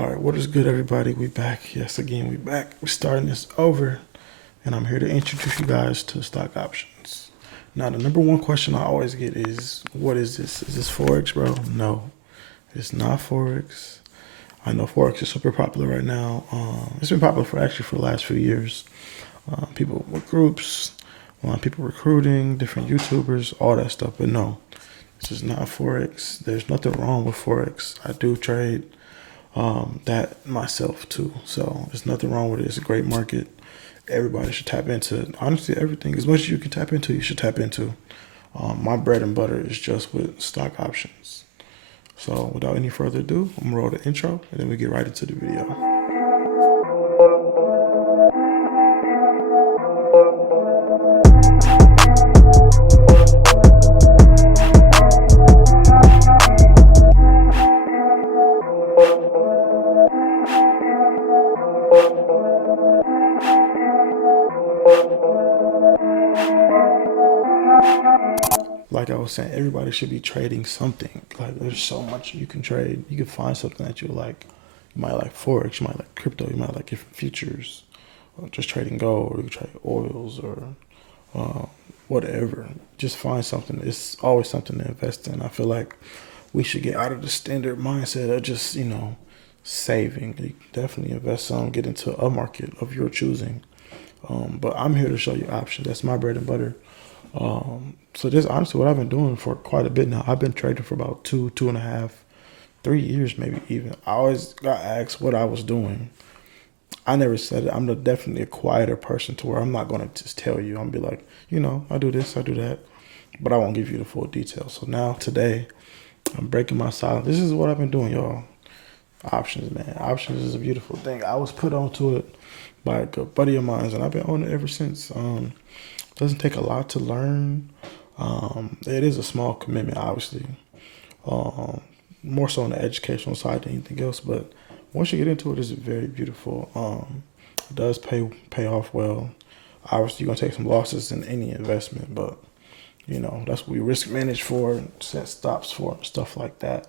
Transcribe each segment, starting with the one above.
All right, what is good, everybody? We back. Yes, again, we back. We're starting this over, and I'm here to introduce you guys to stock options. Now, the number one question I always get is, what is this? Is this Forex, bro? No, it's not Forex. I know Forex is super popular right now. It's been popular for the last few years. People with groups, people recruiting, different YouTubers, all that stuff. But no, this is not Forex. There's nothing wrong with Forex. I do trade that myself too. So there's nothing wrong with it. It's a great market. Everybody should tap into honestly everything. As much as you can tap into, you should tap into. My bread and butter is just with stock options. So without any further ado, I'm gonna roll the intro and then we get right into the video. Like I was saying, everybody should be trading something. Like there's so much you can trade. You can find something that you like. You might like Forex, you might like crypto, you might like different futures, or just trading gold, or you can trade oils or uh, whatever. Just find something. It's always something to invest in. I feel like we should get out of the standard mindset of just, saving. You definitely invest some, get into a market of your choosing. But I'm here to show you options. That's my bread and butter. So this is honestly what I've been doing for quite a bit now. I've been trading for about 2.5, 3 years, maybe even. I always got asked what I was doing. I never said it. Definitely a quieter person to where I'm not going to just tell you. I'm gonna be like, I do this, I do that, but I won't give you the full details. So now today, I'm breaking my silence. This is what I've been doing, y'all. Options, man. Options is a beautiful thing. I was put onto it by a good buddy of mine, and I've been on it ever since. Doesn't take a lot to learn. It is a small commitment, obviously. More so on the educational side than anything else. But once you get into it, it's very beautiful. It does pay off well. Obviously, you're gonna take some losses in any investment, but that's what we risk manage for, set stops for, and stuff like that.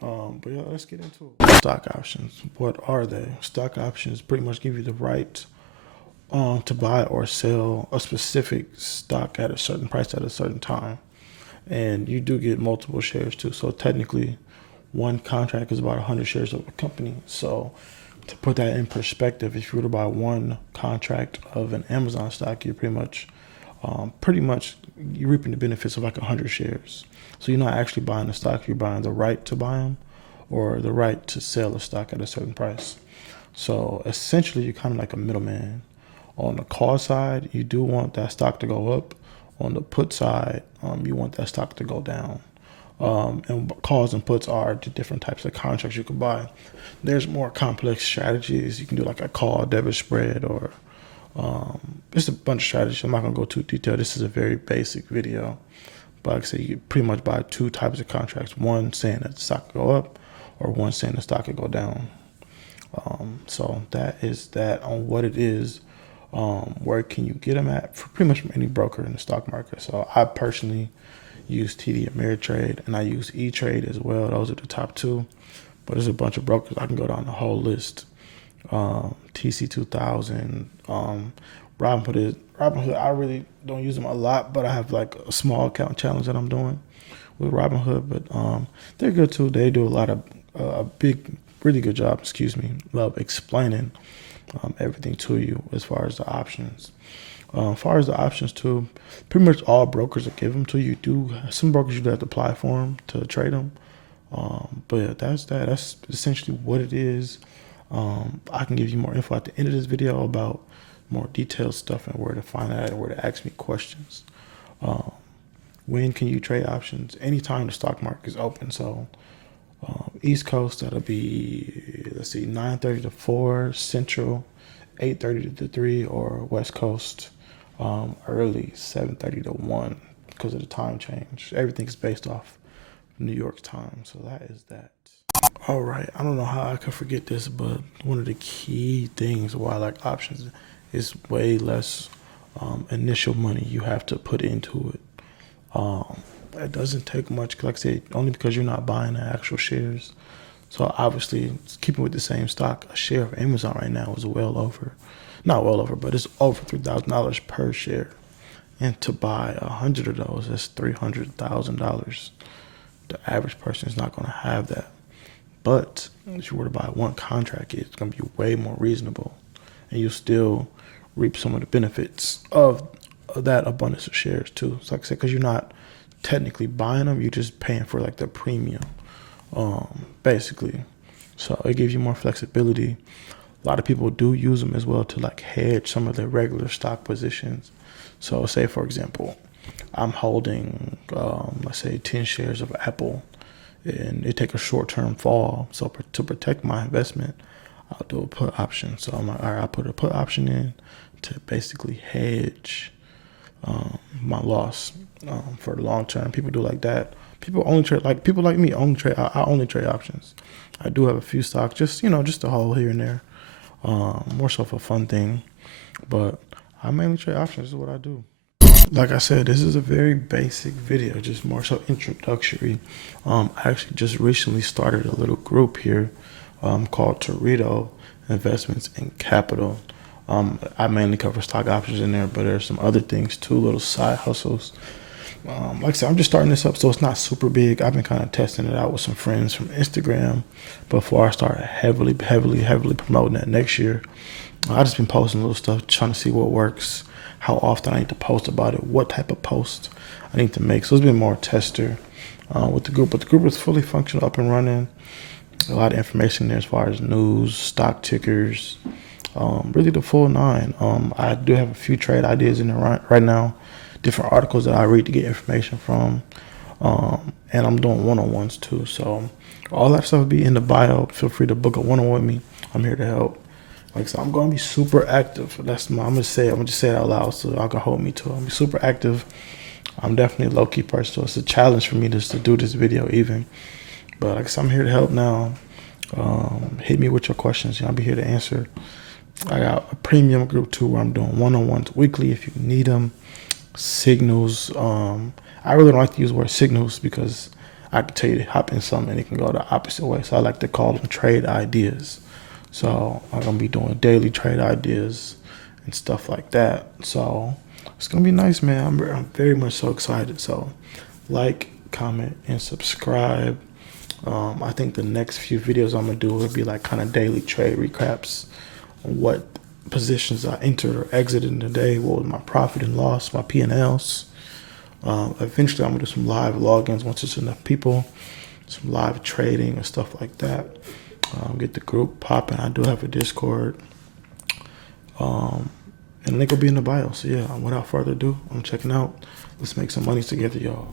But yeah, let's get into it. Stock options. What are they? Stock options pretty much give you the right to buy or sell a specific stock at a certain price at a certain time. And you do get multiple shares too. So technically, one contract is about 100 shares of a company. So to put that in perspective, if you were to buy one contract of an Amazon stock, you're pretty much you're reaping the benefits of like 100 shares. So you're not actually buying the stock, you're buying the right to buy them or the right to sell a stock at a certain price. So essentially, you're kind of like a middleman. On the call side, you do want that stock to go up. On the put side, you want that stock to go down. And calls and puts are the different types of contracts you can buy. There's more complex strategies. You can do like a call debit spread or it's a bunch of strategies. I'm not going to go too detailed. This is a very basic video. But like I said, you can pretty much buy two types of contracts. One saying that the stock could go up or one saying the stock could go down. So that is that on what it is. Where can you get them at? For pretty much from any broker in the stock market. So I personally use TD Ameritrade and I use E-Trade as well. Those are the top two. But there's a bunch of brokers. I can go down the whole list. TC2000, Robinhood. I really don't use them a lot, but I have like a small account challenge that I'm doing with Robinhood. But they're good too. They do a lot of really good job. Of explaining everything to you as far as the options. As far as the options too, pretty much all brokers that give them to you do. Some brokers you do have to apply for them to trade them. But yeah, that's that. That's essentially what it is. I can give you more info at the end of this video about more detailed stuff and where to find that and where to ask me questions. When can you trade options? Anytime the stock market is open. So East Coast, that'll be, 9:30 to 4 Central, 8:30 to 3, or West Coast, early 7:30 to 1 because of the time change. Everything's based off New York time. So that is that. All right. I don't know how I could forget this, but one of the key things why I like options is way less initial money you have to put into it. It doesn't take much, like I said, only because you're not buying the actual shares. So obviously, keeping with the same stock, a share of Amazon right now is well over, not well over, but it's over $3,000 per share. And to buy 100 of those, that's $300,000. The average person is not going to have that. But if you were to buy one contract, it's going to be way more reasonable, and you'll still reap some of the benefits of that abundance of shares too. So like I said, because you're not technically buying them, you're just paying for like the premium, basically. So it gives you more flexibility. A lot of people do use them as well to like hedge some of their regular stock positions. So say for example, I'm holding, let's say 10 shares of Apple, and they take a short-term fall. So to protect my investment, I'll do a put option. So I'm like, all right, I'll put a put option in to basically hedge my loss for the long term. People do like that. People only trade, like people like me only trade. I only trade options. I do have a few stocks, just just a hold here and there, more so for a fun thing. But I mainly trade options. This is what I do. Like I said, this is a very basic video, just more so introductory. I actually just recently started a little group here called Torito Investments and Capital. I mainly cover stock options in there, but there's some other things too, little side hustles. Like I said, I'm just starting this up, so it's not super big. I've been kind of testing it out with some friends from Instagram before I start heavily promoting that next year. I just been posting little stuff, trying to see what works, how often I need to post about it, what type of post I need to make. So it's been more tester with the group, but the group is fully functional, up and running. A lot of information there as far as news, stock tickers, really the full nine. I do have a few trade ideas in there right now, different articles that I read to get information from, and I'm doing one-on-ones too. So all that stuff will be in the bio. Feel free to book a one-on-one with me. I'm here to help. Like I said, I'm going to be super active. I'm going to say it out loud so y'all can hold me to it. I'm going to be super active. I'm definitely a low-key person, so it's a challenge for me just to do this video even. But like I said, I'm here to help now. Hit me with your questions. I'll be here to answer. I got a premium group too where I'm doing one-on-ones weekly if you need them. Signals. I really don't like to use the word signals because I can tell you to hop in something and it can go the opposite way. So I like to call them trade ideas. So I'm going to be doing daily trade ideas and stuff like that. So it's going to be nice, man. I'm very much so excited. So like, comment, and subscribe. I think the next few videos I'm going to do will be like kind of daily trade recaps on what positions I entered or exited in the day, what was my profit and loss, my P&Ls. Eventually I'm going to do some live logins once it's enough people, some live trading and stuff like that. Get the group popping. I do have a Discord. And the link will be in the bio. So yeah, without further ado, I'm checking out. Let's make some money together, y'all.